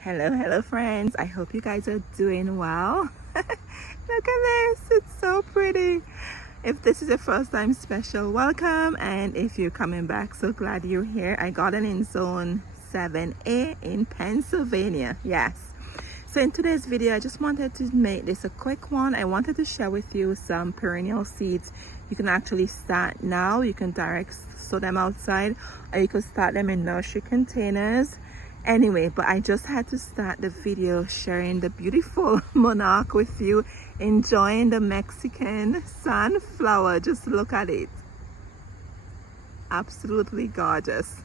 Hello friends, I hope you guys are doing well. Look at this, it's so pretty. If this is your first time, special welcome, and if you're coming back, so glad you're here. I got it in zone 7A in Pennsylvania. Yes, so in today's video I just wanted to make this a quick one. I wanted to share with you some perennial seeds. You can actually start now. You can direct sow them outside, or you can start them in nursery containers. Anyway, but I just had to start the video sharing the beautiful monarch with you, enjoying the Mexican sunflower. Just look at it, absolutely gorgeous.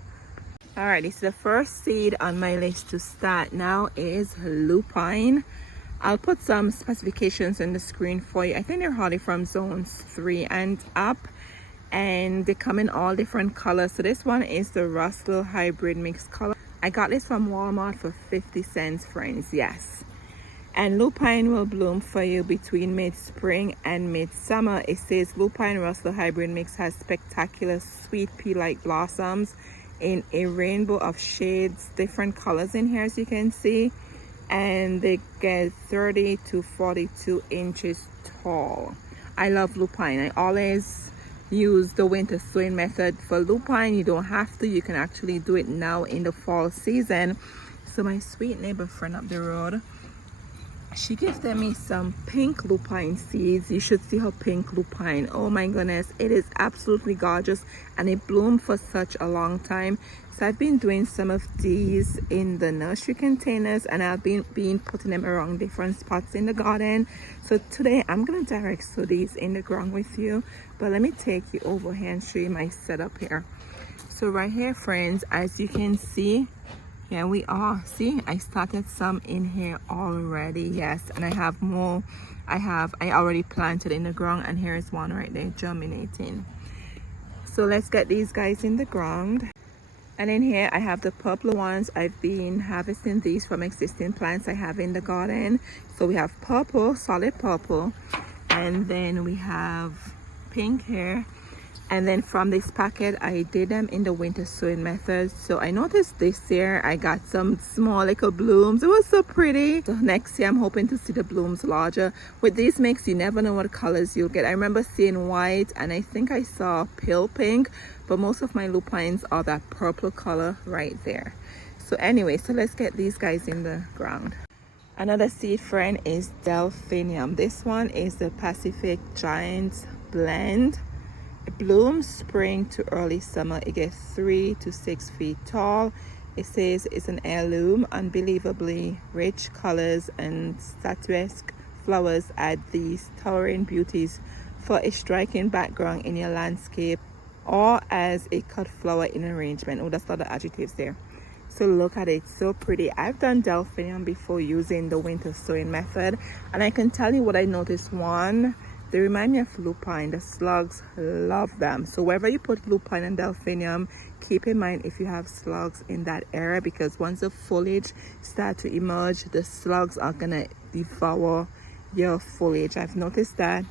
Alrighty, so the first seed on my list to start now is lupine. I'll put some specifications on the screen for you. I think they're hardy from zones 3 and up, and they come in all different colors. So this one is the Russell hybrid mixed color. I got this from Walmart for 50 cents, friends. Yes. And lupine will bloom for you between mid-spring and mid-summer. It says lupine Russell hybrid mix has spectacular sweet pea-like blossoms in a rainbow of shades, different colors in here, as you can see. And they get 30 to 42 inches tall. I love lupine. I always use the winter sowing method for lupine. You don't have to, you can actually do it now in the fall season. So my sweet neighbor friend up the road, she gifted me some pink lupine seeds. You should see her pink lupine. Oh my goodness, it is absolutely gorgeous, and it bloomed for such a long time. So I've been doing some of these in the nursery containers, and I've been putting them around different spots in the garden. So today I'm gonna direct sow these in the ground with you, but let me take you over here and show you my setup here. So right here, friends, as you can see, here we are. See, I started some in here already. Yes, and I have more. I already planted in the ground, and here's one right there germinating. So let's get these guys in the ground. And in here I have the purple ones. I've been harvesting these from existing plants I have in the garden. So we have purple, solid purple, and then we have pink here. And then from this packet I did them in the winter sowing method. So I noticed this year I got some small little blooms. It was so pretty. So next year I'm hoping to see the blooms larger. With these mix, you never know what colors you'll get. I remember seeing white, and I think I saw pale pink, but most of my lupines are that purple color right there. So anyway, so let's get these guys in the ground. Another seed, friend, is delphinium. This one is the Pacific Giants blend. It blooms spring to early summer. It gets 3 to 6 feet tall. It says it's an heirloom. Unbelievably rich colors and statuesque flowers add these towering beauties for a striking background in your landscape, or as a cut flower in arrangement. Oh, that's a lot of adjectives there. So look at it, so pretty. I've done delphinium before using the winter sowing method, and I can tell you what I noticed. One, they remind me of lupine. The slugs love them. So wherever you put lupine and delphinium, keep in mind if you have slugs in that area, because once the foliage start to emerge, the slugs are gonna devour your foliage. I've noticed that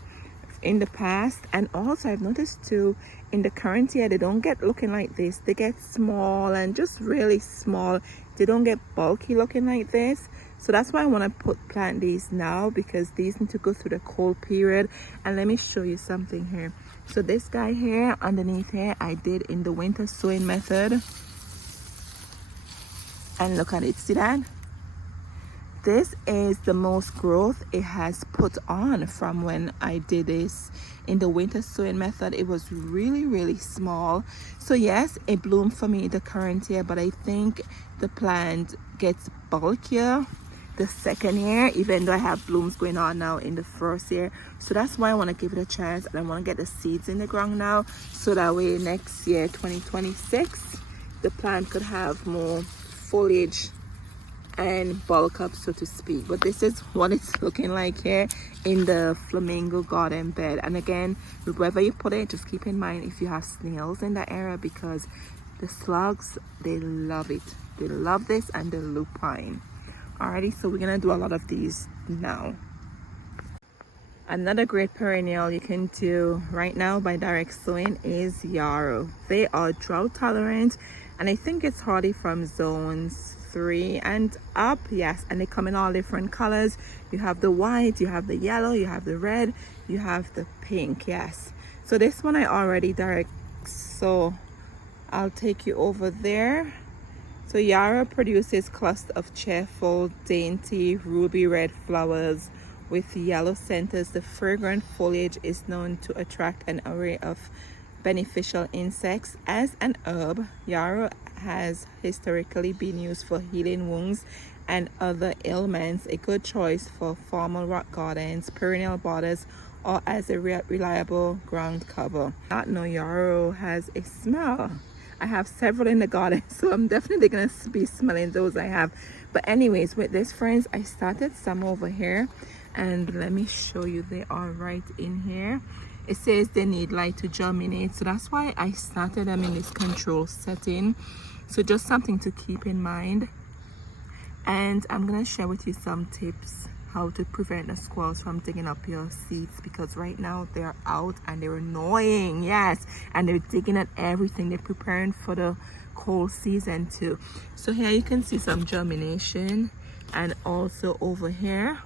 in the past, and also I've noticed too in the current year, they don't get looking like this. They get small and just really small. They don't get bulky looking like this. So that's why I want to plant these now, because these need to go through the cold period. And let me show you something here. So this guy here underneath here I did in the winter sowing method, and look at it, see that? This is the most growth it has put on from when I did this in the winter sowing method. It was really small. So yes, it bloomed for me the current year, but I think the plant gets bulkier the second year, even though I have blooms going on now in the first year. So that's why I want to give it a chance, and I want to get the seeds in the ground now, so that way next year, 2026, the plant could have more foliage and bulk up, so to speak. But this is what it's looking like here in the flamingo garden bed. And again, wherever you put it, just keep in mind if you have snails in that area, because the slugs, they love it. They love this and the lupine. Alrighty, so we're gonna do a lot of these now. Another great perennial you can do right now by direct sowing is yarrow. They are drought tolerant, and I think it's hardy from zones 3 and up. Yes, and they come in all different colors. You have the white, you have the yellow, you have the red, you have the pink. Yes, so this one I already direct, so I'll take you over there. So Yarrow produces cluster of cheerful, dainty, ruby red flowers with yellow centers. The fragrant foliage is known to attract an array of beneficial insects. As an herb, yarrow has historically been used for healing wounds and other ailments. A good choice for formal rock gardens, perennial borders, or as a reliable ground cover. Not know yarrow has a smell. I have several in the garden, so I'm definitely gonna be smelling those I have. But anyways, with this, friends, I started some over here, and let me show you. They are right in here. It says they need light to germinate, so that's why I started them in this control setting. So just something to keep in mind. And I'm gonna share with you some tips how to prevent the squirrels from digging up your seeds, because right now they're out and they're annoying. Yes, and they're digging at everything. They're preparing for the cold season too. So here you can see some germination, and also over here.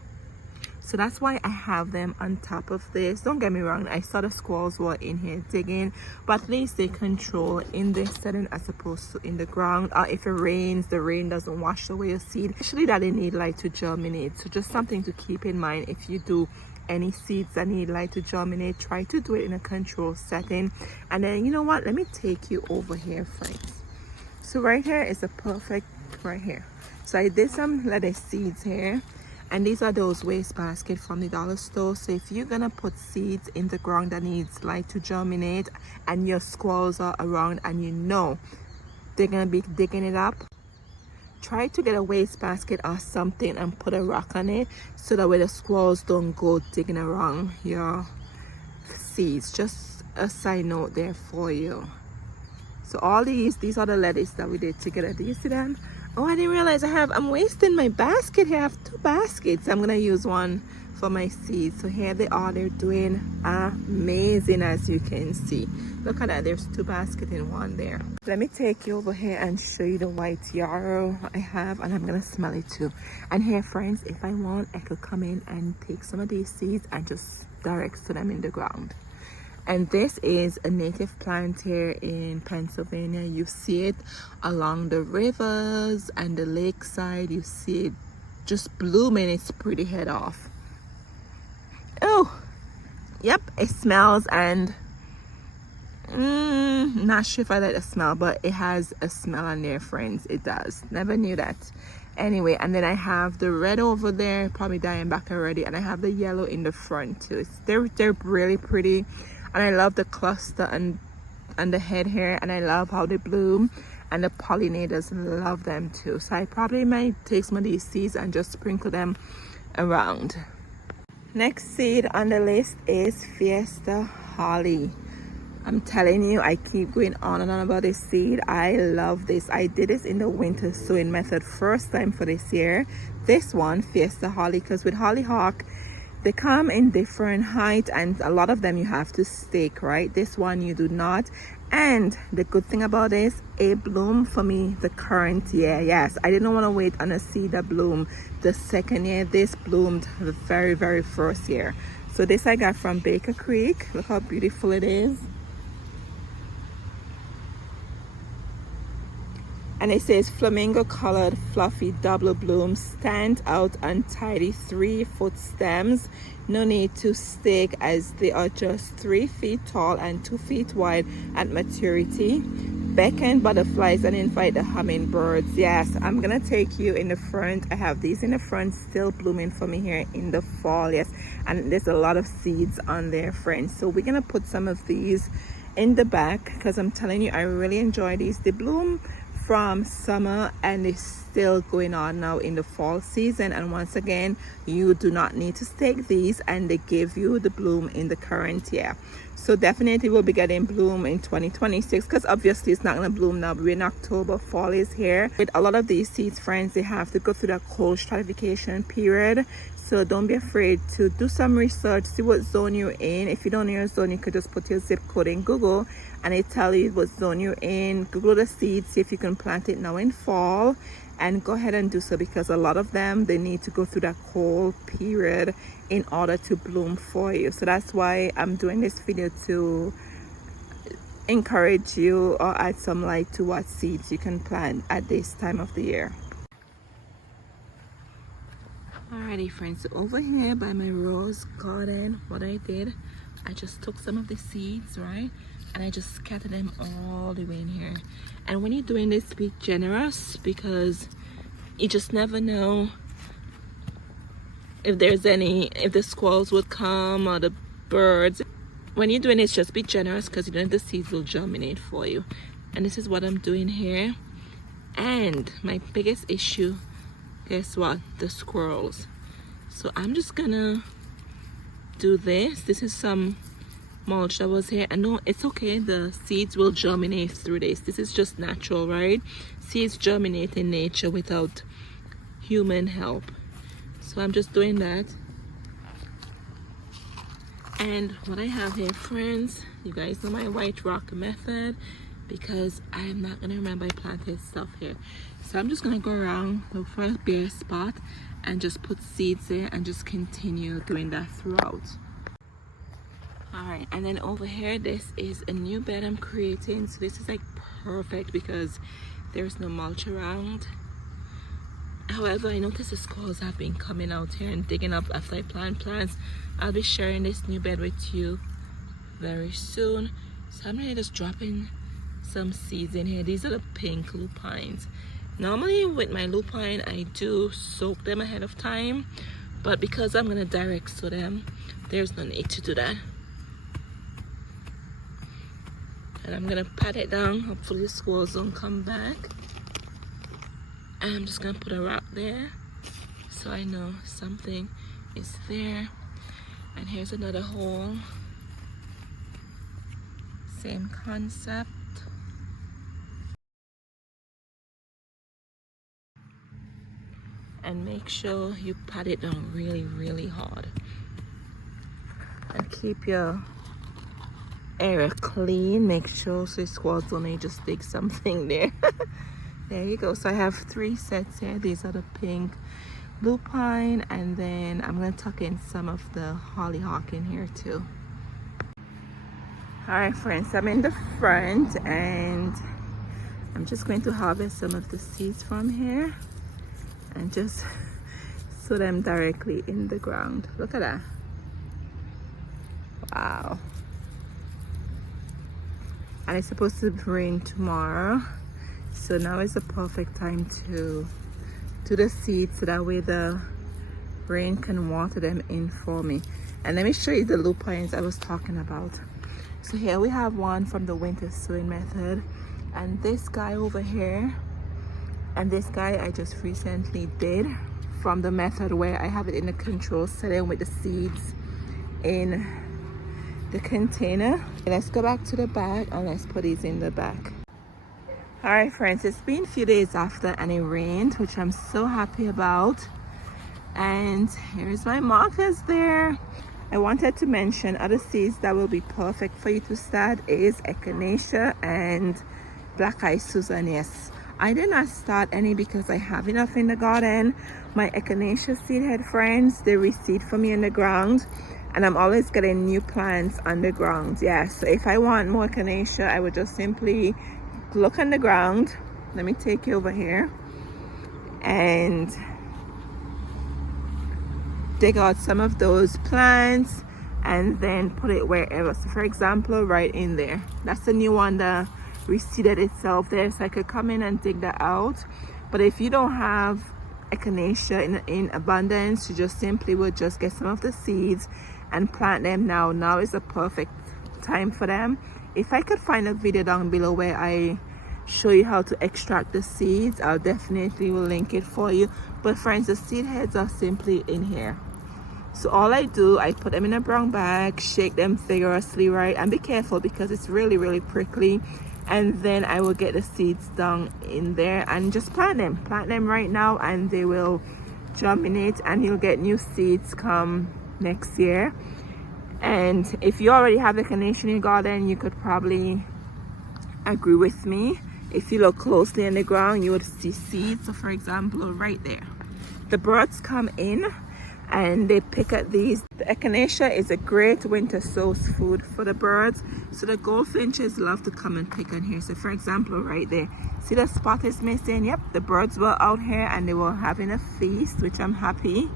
So that's why I have them on top of this. Don't get me wrong, I saw the squirrels were in here digging, but at least they control in this setting as opposed to in the ground. If it rains, the rain doesn't wash away your seed. Actually, that they need light to germinate. So just something to keep in mind. If you do any seeds that need light to germinate, try to do it in a controlled setting. And then, you know what, let me take you over here, friends. So right here is a perfect, right here. So I did some lettuce seeds here. And these are those waste baskets from the dollar store. So if you're gonna put seeds in the ground that needs light to germinate, and your squirrels are around and you know they're gonna be digging it up, try to get a waste basket or something and put a rock on it, so that way the squirrels don't go digging around your seeds. Just a side note there for you. So all these are the lettuce that we did together. Do you see them? Oh, I didn't realize I'm wasting my basket here. I have 2 baskets. I'm gonna use one for my seeds. So here they are. They're doing amazing, as you can see. Look at that. There's 2 baskets in one there. Let me take you over here and show you the white yarrow I have, and I'm gonna smell it too. And here, friends, if I want, I could come in and take some of these seeds and just direct to them in the ground. And this is a native plant here in Pennsylvania. You see it along the rivers and the lakeside. You see it just blooming its pretty head off. Oh, yep, it smells, and not sure if I like the smell, but it has a smell on there, friends. It does. Never knew that. Anyway, and then I have the red over there, probably dying back already, and I have the yellow in the front too. They're really pretty. And I love the cluster and the head here, and I love how they bloom, and the pollinators love them too. So I probably might take some of these seeds and just sprinkle them around. Next seed on the list is Fiesta Holly. I'm telling you, I keep going on and on about this seed. I love this. I did this in the winter sowing method, first time for this year. This one, Fiesta Holly, because with hollyhock, they come in different height, and a lot of them you have to stake, right? This one you do not. And the good thing about this, it bloomed for me the current year. Yes, I didn't want to wait on a seed that bloomed the second year. This bloomed the very first year. So this I got from Baker Creek. Look how beautiful it is. And it says flamingo colored fluffy double blooms stand out untidy 3-foot stems. No need to stake, as they are just 3 feet tall and 2 feet wide at maturity. Beckon butterflies and invite the hummingbirds. Yes, I'm gonna take you in the front. I have these in the front still blooming for me here in the fall. Yes, and there's a lot of seeds on there, friends. So we're gonna put some of these in the back, because I'm telling you, I really enjoy these. They bloom from summer and it's still going on now in the fall season. And once again, you do not need to stake these, and they give you the bloom in the current year. So definitely we'll be getting bloom in 2026, because obviously it's not going to bloom now. We're in October, fall is here. With a lot of these seeds, friends, they have to go through the cold stratification period. So don't be afraid to do some research, see what zone you're in. If you don't know your zone, you could just put your zip code in Google and it tell you what zone you're in. Google the seeds, see if you can plant it now in fall. and go ahead and do so, because a lot of them, they need to go through that cold period in order to bloom for you. So that's why I'm doing this video, to encourage you or add some light to what seeds you can plant at this time of the year. Alrighty friends, so over here by my rose garden, what I did, I just took some of the seeds, right, and I just scattered them all the way in here. And when you're doing this, be generous, because you just never know if the squirrels would come or the birds. When you're doing this, just be generous, because you know the seeds will germinate for you. And this is what I'm doing here. And my biggest issue, guess what? The squirrels. So I'm just gonna do this. This is some mulch that was here. And no, it's okay, the seeds will germinate through this. This is just natural, right? Seeds germinate in nature without human help. So I'm just doing that. And what I have here, friends, you guys know my white rock method, because I am not gonna remember I planted stuff here. So I'm just gonna go around, look for a bare spot, and just put seeds there and just continue doing that throughout. Alright, and then over here, this is a new bed I'm creating. So this is like perfect because there's no mulch around. However, I noticed the squirrels have been coming out here and digging up after I plant plants. I'll be sharing this new bed with you very soon. So I'm really just dropping some seeds in here. These are the pink lupines. Normally with my lupine, I do soak them ahead of time, but because I'm gonna direct sow them, there's no need to do that. And I'm gonna pat it down. Hopefully the squirrels don't come back. And I'm just gonna put a rock there so I know something is there. And here's another hole. Same concept. And make sure you pat it down really, really hard. And keep your area clean. Make sure so squirrels don't just dig something there. There you go. So I have 3 sets here. These are the pink lupine, and then I'm going to tuck in some of the hollyhock in here too. Alright friends, I'm in the front and I'm just going to harvest some of the seeds from here and just sow them directly in the ground. Look at that. Wow. And it's supposed to rain tomorrow. So now is the perfect time to do the seeds, so that way the rain can water them in for me. And let me show you the lupines I was talking about. So here we have one from the winter sowing method, and this guy over here, and this guy I just recently did from the method where I have it in the control setting with the seeds in the container. Let's go back to the bag and let's put these in the bag. Alright friends, it's been a few days after and it rained, which I'm so happy about. And here's my markers there. I wanted to mention other seeds that will be perfect for you to start is echinacea and black-eyed Susan. Yes, I did not start any because I have enough in the garden. My echinacea seed head friends, they reseed for me in the ground, and I'm always getting new plants on the ground. Yes, so if I want more echinacea, I would just simply look on the ground. Let me take you over here and dig out some of those plants and then put it wherever. So for example, right in there, that's the new one that reseeded itself there, so I could come in and dig that out. But if you don't have echinacea in abundance, you just simply would just get some of the seeds and plant them now. Now is the perfect time for them. If I could find a video down below where I show you how to extract the seeds, I'll definitely will link it for you. But friends, the seed heads are simply in here. So all I do, I put them in a brown bag, shake them vigorously, right? And be careful because it's really, really prickly. And then I will get the seeds down in there and just plant them right now, and they will germinate and you'll get new seeds come next year. And if you already have echinacea in your garden, you could probably agree with me. if you look closely in the ground, you would see seeds. So for example, right there, the birds come in and they pick at these. The echinacea is a great winter source food for the birds, so the goldfinches love to come and pick on here. So for example, right there, see the spot is missing? Yep, the birds were out here and they were having a feast, which I'm happy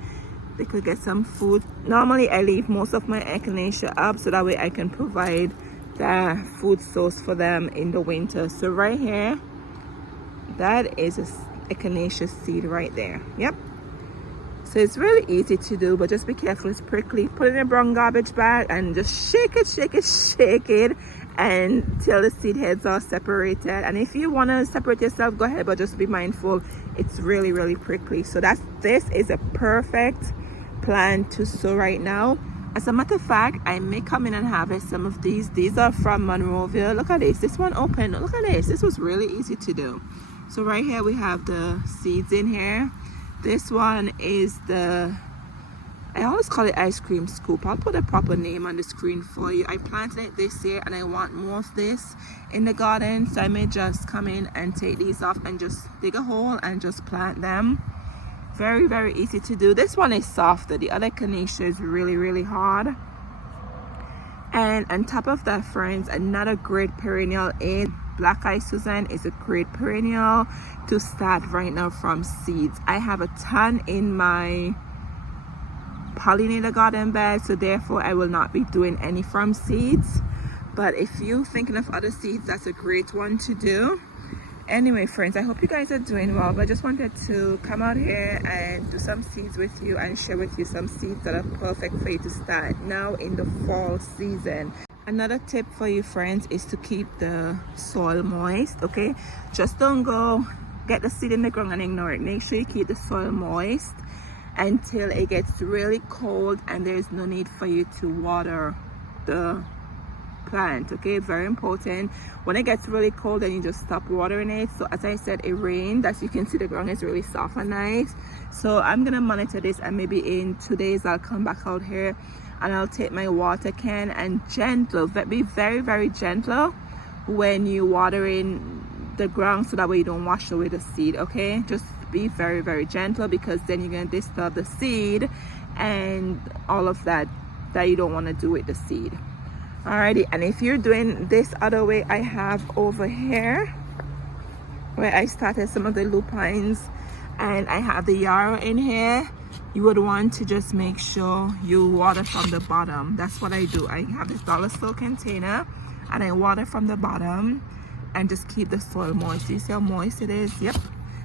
they could get some food. Normally I leave most of my echinacea up so that way I can provide the food source for them in the winter. So right here, that is a echinacea seed right there. Yep. So it's really easy to do, but just be careful, it's prickly. Put it in a brown garbage bag and just shake it, shake it, shake it until the seed heads are separated. And if you want to separate yourself, go ahead, but just be mindful, it's really, really prickly. So this is a perfect plant to sow right now. As a matter of fact, I may come in and harvest some of these. These are from Monroeville. Look at this one open. Look at this. This was really easy to do. So right here we have the seeds in here. This one is I always call it ice cream scoop. I'll put a proper name on the screen for you. I planted it this year and I want more of this in the garden, so I may just come in and take these off and just dig a hole and just plant them. Very, very easy to do. This one is softer. The other echinacea is really, really hard. And on top of that, friends, another great perennial is Black Eye Susan. Is a great perennial to start right now from seeds. I have a ton in my pollinator garden bed, so therefore I will not be doing any from seeds. But if you're thinking of other seeds, that's a great one to do. Anyway, friends, I hope you guys are doing well, but I just wanted to come out here and do some seeds with you and share with you some seeds that are perfect for you to start now in the fall season. Another tip for you, friends, is to keep the soil moist. Okay, just don't go get the seed in the ground and ignore it. Make sure you keep the soil moist until it gets really cold and there's no need for you to water the plant. Okay, very important. When it gets really cold, then you just stop watering it. So as I said, it rained. As you can see, the ground is really soft and nice. So I'm gonna monitor this, and maybe in 2 days I'll come back out here and I'll take my water can and be very, very gentle when you water in the ground, so that way you don't wash away the seed. Okay, just be very, very gentle, because then you're gonna disturb the seed and all of that you don't want to do with the seed. Alrighty, and if you're doing this other way I have over here, where I started some of the lupines and I have the yarrow in here, you would want to just make sure you water from the bottom. That's what I do. I have this dollar store container and I water from the bottom and just keep the soil moist. You see how moist it is? Yep.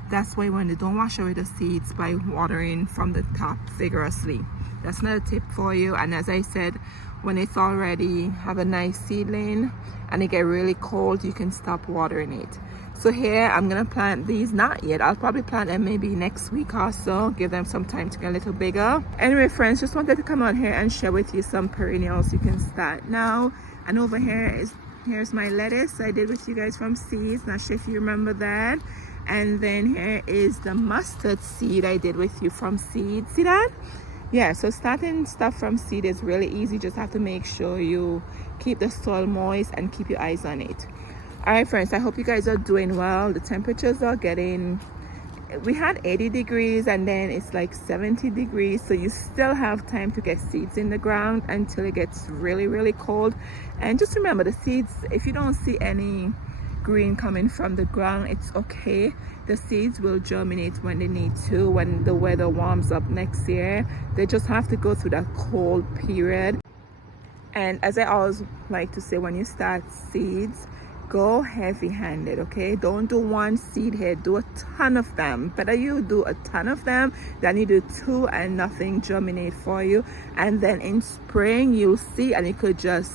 That's why when they don't wash away the seeds by watering from the top vigorously. That's another tip for you. And as I said, when it's already have a nice seedling and it get really cold, you can stop watering it. So here I'm gonna plant these, not yet, I'll probably plant them maybe next week or so, give them some time to get a little bigger. Anyway, friends, just wanted to come on here and share with you some perennials you can start now. And over here's my lettuce I did with you guys from seeds. Not sure if you remember that. And then here is the mustard seed I did with you from seeds. See that? Yeah, so starting stuff from seed is really easy. Just have to make sure you keep the soil moist and keep your eyes on it. All right, friends, I hope you guys are doing well. The temperatures are getting, we had 80 degrees and then it's like 70 degrees, so you still have time to get seeds in the ground until it gets really, really cold. And just remember, the seeds, if you don't see any green coming from the ground, it's okay. The seeds will germinate when they need to, when the weather warms up next year. They just have to go through that cold period. And as I always like to say, when you start seeds, go heavy-handed. Okay, don't do one seed head, do a ton of them. Better you do a ton of them than you do two and nothing germinate for you, and then in spring you'll see and you could just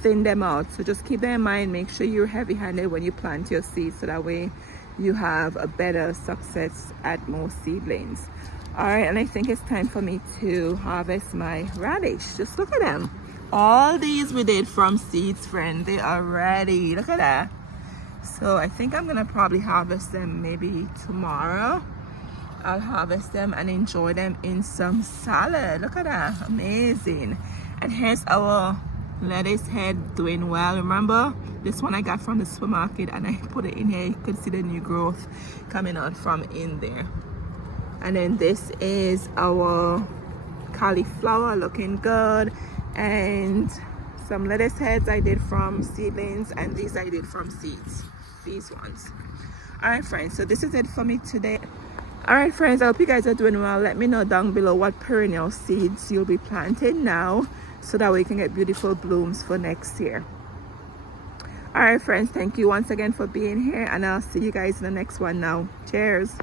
thin them out. So just keep that in mind. Make sure you're heavy-handed when you plant your seeds, so that way you have a better success at most seedlings. All right, and I think it's time for me to harvest my radish. Just look at them. All these we did from seeds, friend. They are ready. Look at that. So I think I'm gonna probably harvest them maybe tomorrow. I'll harvest them and enjoy them in some salad. Look at that, amazing. And here's our lettuce head doing well. Remember, this one I got from the supermarket and I put it in here. You could see the new growth coming out from in there. And then this is our cauliflower, looking good. And some lettuce heads I did from seedlings, and these I did from seeds, these ones. All right, friends, so this is it for me today. All right, friends, I hope you guys are doing well. Let me know down below what perennial seeds you'll be planting now, so that way you can get beautiful blooms for next year. All right, friends, thank you once again for being here, and I'll see you guys in the next one now. Cheers.